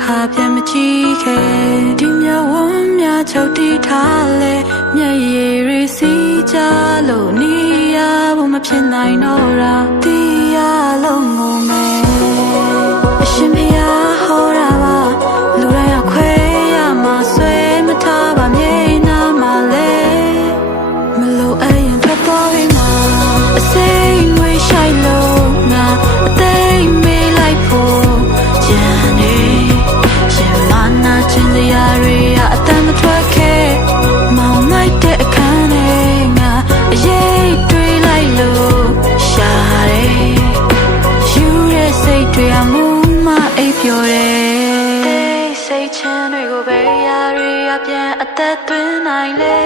ခါပြန်မကြည့်ခဲ့ဒီမြဝန်းများချုပ်တီးထားလေမျက်ရည်တွေစီးကြလို့နေရဖို့မဖြစ်နိုင်တော့တာတီးရလုံးငုံမယ်အရှင်ဖျားဟောတာပါလူတိုင်းအခွဲရမှာဆွဲမထားပါမြေနာမှာလေမလို့အရင်ထွက်သွားပြီမှာအစိမ့်ငွေရှိုက်လို့ငါအသိမေးလိုက်ဖို့ကြံနေရှင်မနာချင်စရာတွေအတမ်းမထွက်ခဲ့မောင်မိုက်တဲ့အခန်းထဲငါအရေးတွေးလိုက်လို့ရှာတယ်ယူတဲ့စိတ်တွေအမှုမအိပ်ပျော်တယ်စိတ်ချမ်းတွေကိုပဲရာတွေပြန်အသက်သွင်းနိုင်လေ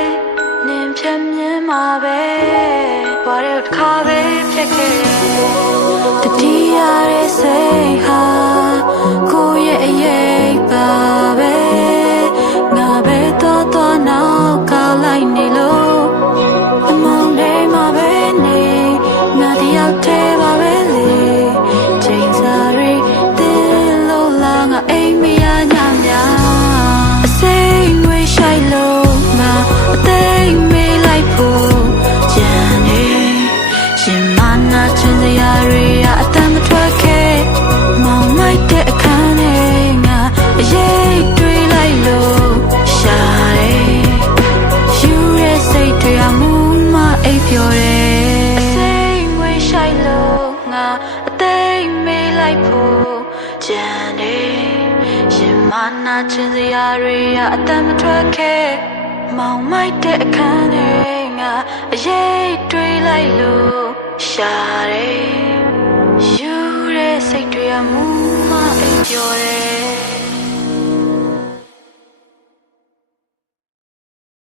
နင်ဖြတ်မြင်မှာပဲဘာလို့တစ်ခါပဲဖြစ်ခဲ့တတိယရဲ့စိတ်ဟာကိုယ့်ရဲ့အရေးပါပဲငါပဲတော့နောက်ကောက်လိုက်နေလို့အမောင်လေးမှာပဲနေငါတယောက်တည်းပါပဲလေချိန်စားရီတင်းလို့လာငါအိမ်မရညများအစိမ့်ငွေရှိုက်လို့ငါအသိမေးလိုက်ဖို့ကြံနေရှင်မနာချင်စရာတွေအတမ်းမထွက်ခဲ့မောင်မိုက်တဲ့အခန်းထဲငါအရေးတွေးလိုက်လို့ရှာတယ်ယူတဲ့စိတ်တွေအမှုမအိပ်ပျော်တယ်စိတ်ငွေရှိုက်လို့ငါအသိမေးလိုက်ဖို့ကြံနေရှင်မနာချင်စရာတွေအတမ်းမထွက်ခဲ့မောင်မိုက်တဲ့အခန်းထဲငါအရေးတွေးလိုက်လို့ရှာတယ်ယူတဲ့စိတ်တွေအမှုမအိပ်ပျော်တယ်